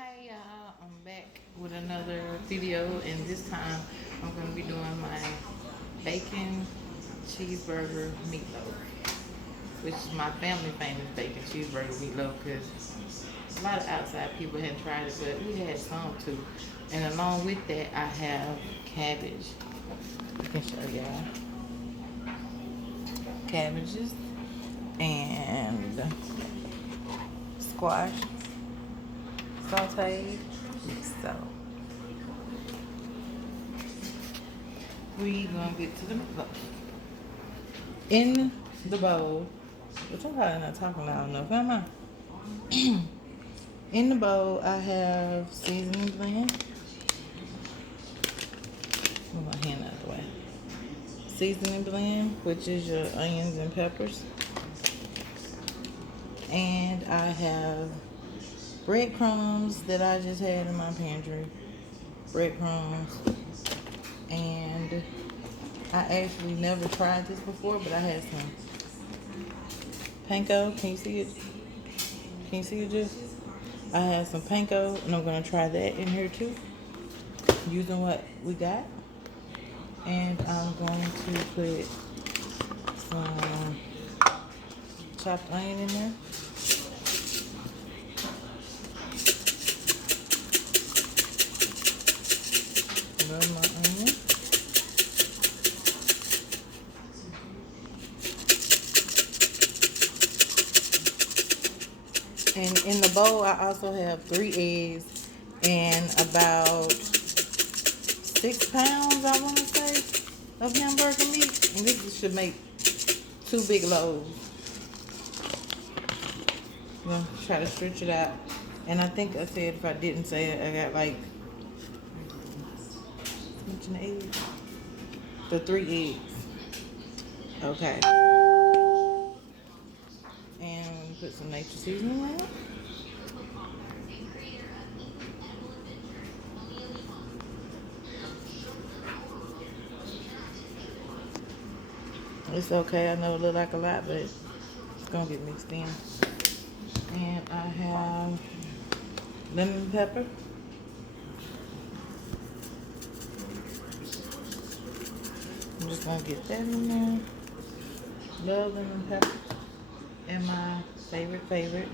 Hey y'all, I'm back with another video, and this time I'm going to be doing my bacon cheeseburger meatloaf, which is my family famous bacon cheeseburger meatloaf because a lot of outside people hadn't tried it, but we had some too. And along with that, I have cabbage. I can show y'all cabbages and squash sauteed. So we gonna get to the meatloaf. In the bowl, which I'm probably not talking loud enough, am I? In the bowl, I have seasoning blend. Move my hand out of the way. Seasoning blend, which is your onions and peppers. And I have breadcrumbs that I just had in my pantry. Breadcrumbs. And I actually never tried this before, but I had some panko. Can you see it? Can you see it, just? I had some panko, and I'm going to try that in here too, using what we got. And I'm going to put some chopped onion in there. Love my onion. And in the bowl, I also have 3 eggs and about 6 pounds, I want to say, of hamburger meat. And this should make 2 big loaves. I'm going to try to stretch it out. And I think I said, if I didn't say it, I got like, mention the eggs? The 3 eggs. Okay. And put some nature seasoning in it. It's okay. I know it look like a lot, but it's gonna get mixed in. And I have lemon pepper. I'm just gonna get that in there. Love lemon pepper. And my favorite,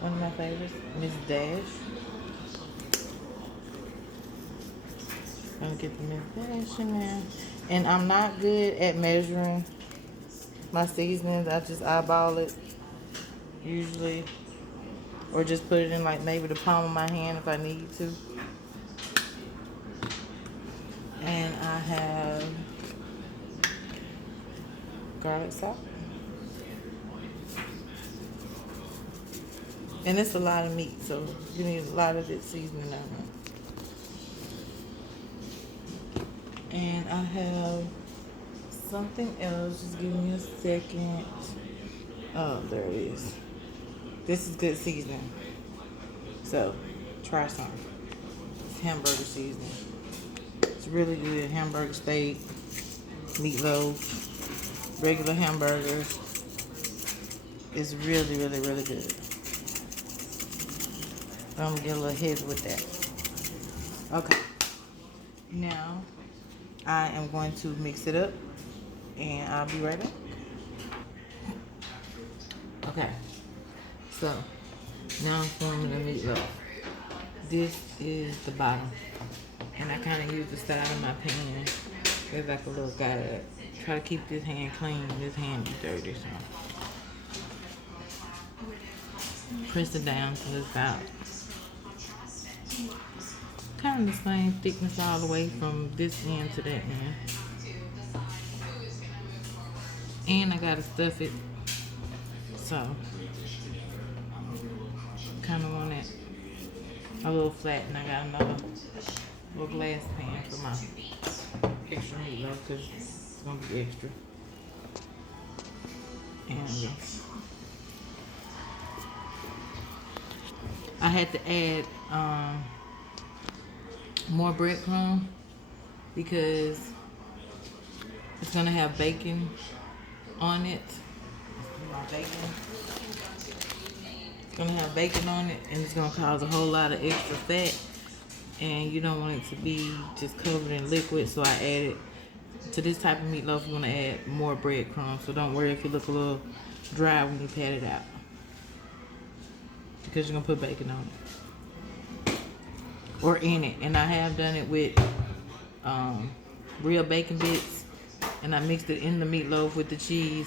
one of my favorites, Miss Dash. I'm gonna get the Miss Dash in there. And I'm not good at measuring my seasonings. I just eyeball it usually, or just put it in like maybe the palm of my hand if I need to. And I have garlic salt. And it's a lot of meat, so you need a lot of it seasoning on it. And I have something else. Just give me a second. Oh, there it is. This is good seasoning. So, try some. It's hamburger seasoning. It's really good. Hamburger steak, meatloaf, regular hamburgers. It's really, really, really good. I'm gonna get a little heavy with that. Okay. Now, I am going to mix it up, and I'll be right back. Okay. So, now I'm forming the meatloaf. This is the bottom. And I kind of use the side of my pan. There's like a little guy. Try to keep this hand clean. This hand be dirty, so. Press it down till it's out. Kind of the same thickness all the way from this end to that end. And I gotta stuff it. So, kind of want it a little flat, and I got another little glass pan for my extra meatloaf because it's gonna be extra. And I had to add more breadcrumb because it's gonna have bacon on it. My bacon. gonna have bacon on it, and it's gonna cause a whole lot of extra fat, and you don't want it to be just covered in liquid. So I added to this type of meatloaf. You want to add more breadcrumbs, so don't worry if you look a little dry when you pat it out, because you're gonna put bacon on it or in it. And I have done it with real bacon bits, and I mixed it in the meatloaf with the cheese,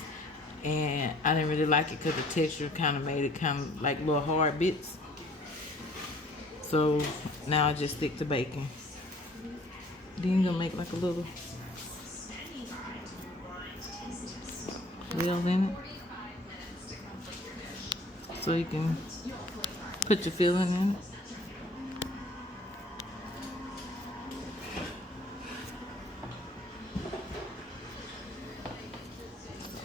and I didn't really like it because the texture kind of made it kind of like little hard bits. So now I just stick to bacon. Then you're gonna make like a little wheel in it, so you can put your filling in it.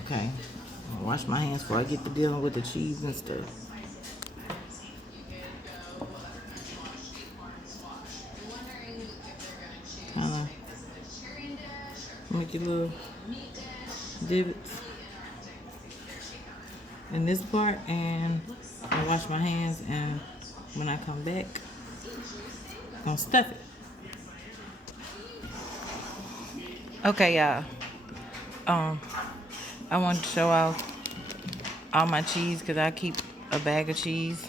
Okay, I'm gonna wash my hands before I get to dealing with the cheese and stuff. Kind of make your little divots in this part, and I wash my hands, and when I come back, I'm gonna stuff it. Okay, y'all. I wanted to show off all my cheese because I keep a bag of cheese,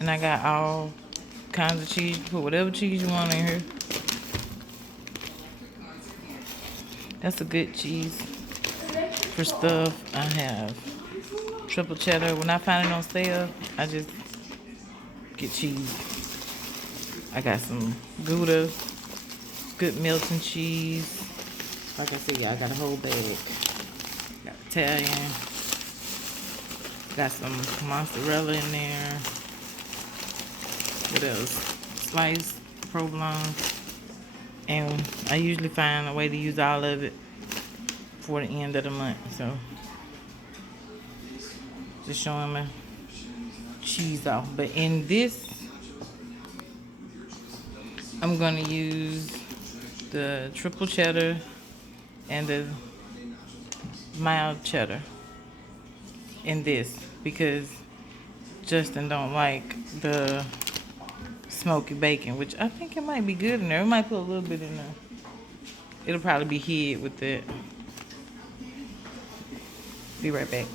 and I got all kinds of cheese. You put whatever cheese you want in here. That's a good cheese for stuff. I have triple cheddar. When I find it on sale, I just get cheese. I got some Gouda, good Milton cheese. Like I said, yeah, I got a whole bag. Got Italian. Got some mozzarella in there. What else? Sliced provolone. And I usually find a way to use all of it for the end of the month. So just showing my cheese off. But in this, I'm gonna use the triple cheddar and the mild cheddar in this, because Justin don't like the smoky bacon, which I think it might be good in there. We might put a little bit in there. It'll probably be hid with that. Be right back.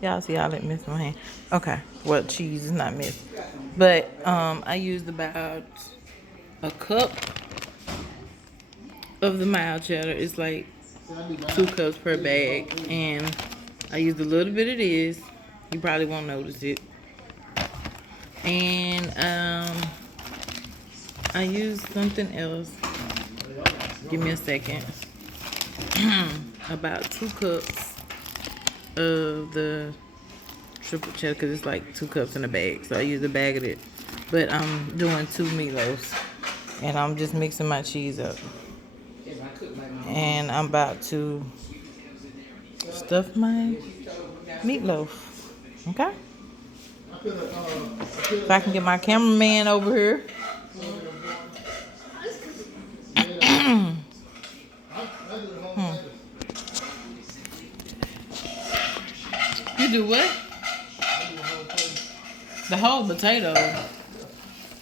Y'all see all that mess in my hand? Okay, well, cheese is not missed, but I used about a cup of the mild cheddar. It's like 2 cups per bag, and I used a little bit of this. You probably won't notice it. And I used something else. Give me a second. About 2 cups of the triple cheddar, because it's like 2 cups in a bag. So I used a bag of it. But I'm doing 2 meatloafs, and I'm just mixing my cheese up. And I'm about to stuff my meatloaf. Okay? If I can get my cameraman over here. You do what? The whole potato.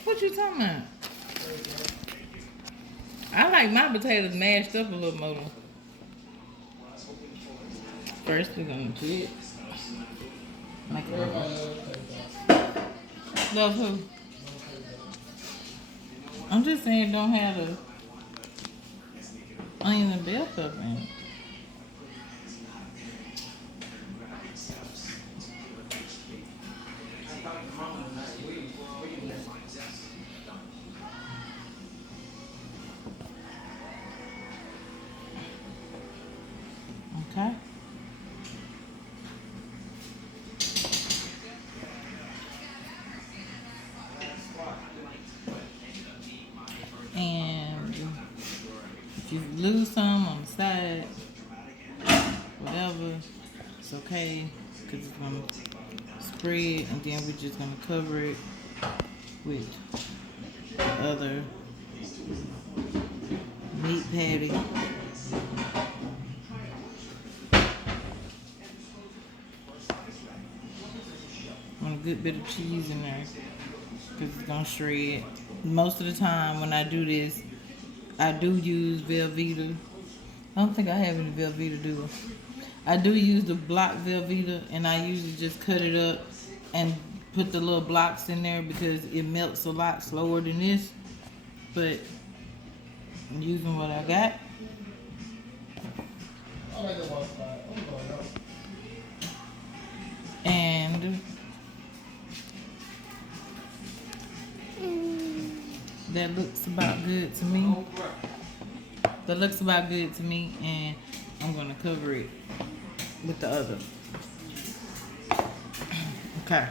What you talking about? I like my potatoes mashed up a little more. First, we're gonna put like love who? I'm just saying, don't have the onion and bell pepper in it. Okay. And if you lose some on the side, whatever, it's okay, because it's going to spread, and then we're just going to cover it with the other meat patty. good bit of cheese in there because it's gonna shred. Most of the time when I do this, I do use Velveeta. I don't think I have any Velveeta, do I? I do use the block Velveeta, and I usually just cut it up and put the little blocks in there because it melts a lot slower than this. But I'm using what I got. And that looks about good to me. That looks about good to me, and I'm gonna cover it with the other. Okay.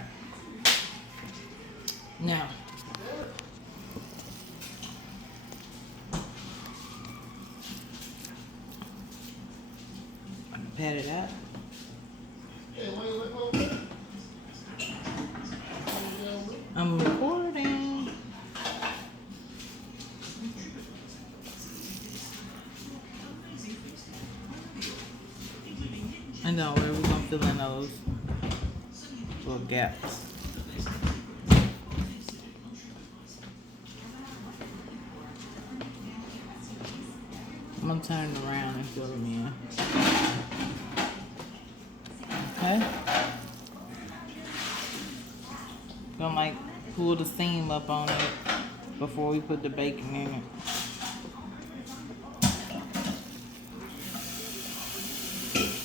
Now, I'm gonna pat it out. I'm recording. I know where we're gonna fill in those little gaps. I'm gonna turn it around and fill them in. Okay. Gonna like pull the seam up on it before we put the bacon in it.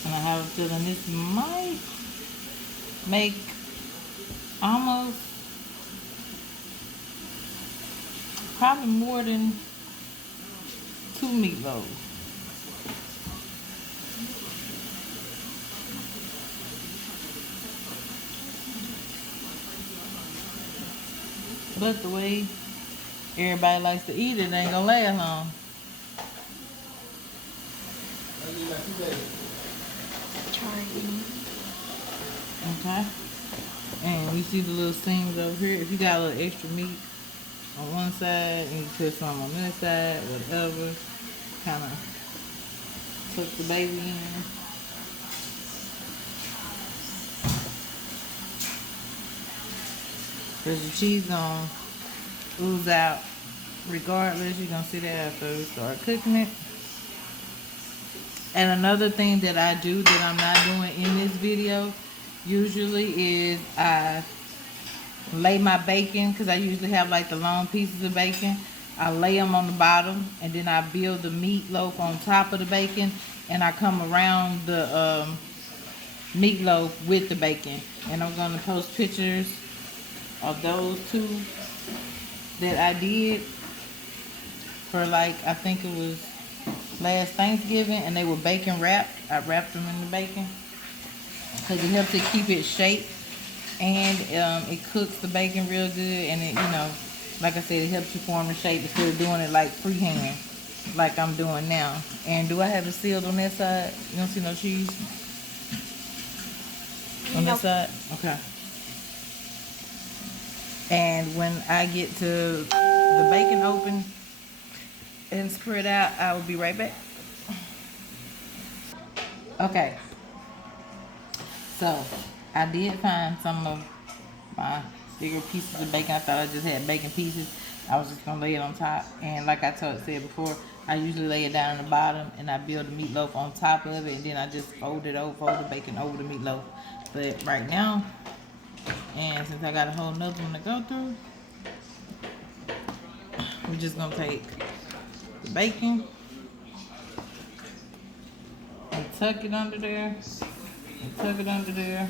And I have a feeling this might make almost probably more than 2 meatloaves. But the way everybody likes to eat it ain't gonna last long. Okay. And you see the little seams over here. If you got a little extra meat on one side and you put some on this side, whatever, kind of tuck the baby in. Because the cheese gonna ooze out regardless. You're gonna see that after we start cooking it. And another thing that I do that I'm not doing in this video usually is I lay my bacon, because I usually have like the long pieces of bacon. I lay them on the bottom, and then I build the meatloaf on top of the bacon, and I come around the meatloaf with the bacon. And I'm going to post pictures of those two that I did for, like, I think it was last Thanksgiving, and they were bacon wrapped. I wrapped them in the bacon because it helps it keep its shape, and it cooks the bacon real good, and it, like I said, it helps you form the shape instead of doing it like freehand, like I'm doing now. And do I have it sealed on that side? You don't see no cheese on that side? Okay. And when I get to the bacon open and spread out, I will be right back. Okay. So, I did find some of my bigger pieces of bacon. I thought I just had bacon pieces. I was just gonna lay it on top. And like I said before, I usually lay it down in the bottom, and I build the meatloaf on top of it, and then I just fold the bacon over the meatloaf. But right now, and since I got a whole nother one to go through, we're just gonna take the bacon and tuck it under there, and tuck it under there,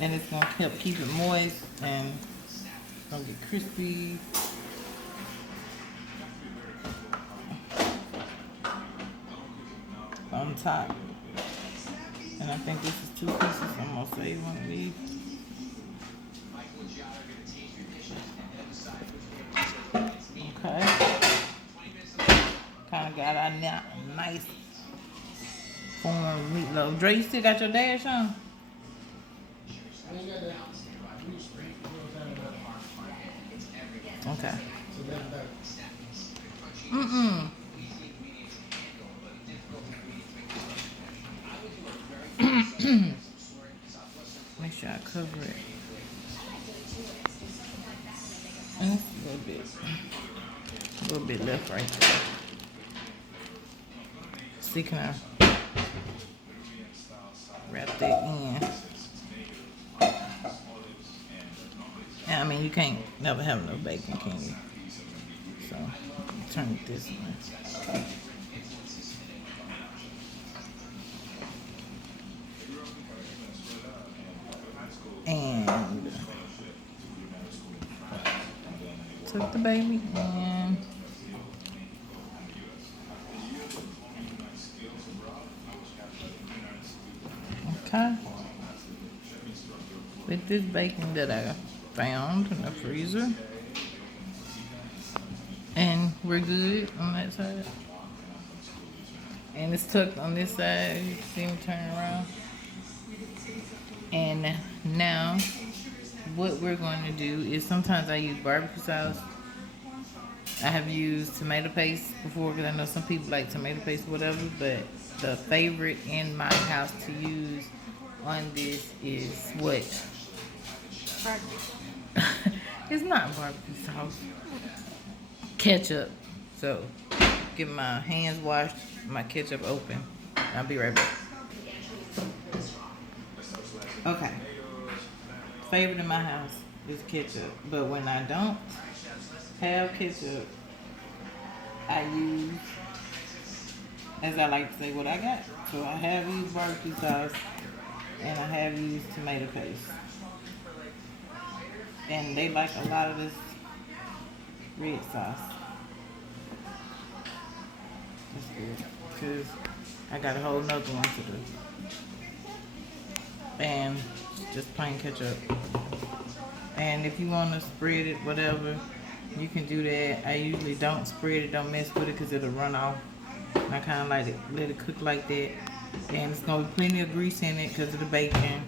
and it's gonna help keep it moist, and it's gonna get crispy. On top. And I think this is 2 pieces. I'm gonna save one of these. Okay. Kind of got a nice form meatloaf. Dre, you still got your dash on? Okay. Make sure I cover it. And it's a little bit left right there. See, can I wrap that in? And I mean, you can't never have no bacon, can you? So, turn it this way. And took the baby in. Okay. With this bacon that I found in the freezer. And we're good on that side. And it's tucked on this side. You can see me turn around. And now, what we're going to do is sometimes I use barbecue sauce. I have used tomato paste before because I know some people like tomato paste or whatever, but the favorite in my house to use on this is what? It's not barbecue sauce. Ketchup. So, get my hands washed, my ketchup open. I'll be right back. Okay. Favorite in my house is ketchup, but when I don't have ketchup, I use, as I like to say, what I got. So I have used barbecue sauce, and I have used tomato paste. And they like a lot of this red sauce. That's good, because I got a whole nother one to do. And just plain ketchup. And if you want to spread it, whatever, you can do that. I usually don't spread it, don't mess with it, because it'll run off. And I kind of like it, let it cook like that. And it's going to be plenty of grease in it because of the bacon.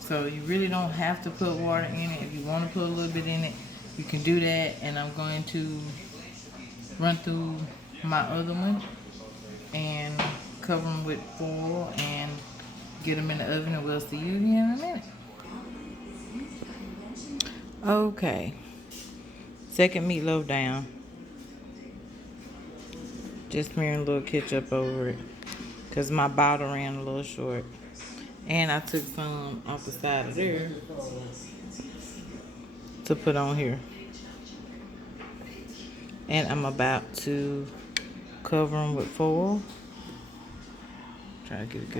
So you really don't have to put water in it. If you want to put a little bit in it, you can do that. And I'm going to run through my other one and cover them with foil and get them in the oven, and we'll see you again in a minute. Okay. Second meatloaf down. Just smearing a little ketchup over it because my bottle ran a little short. And I took some off the side of there to put on here. And I'm about to cover them with foil. Try to get a good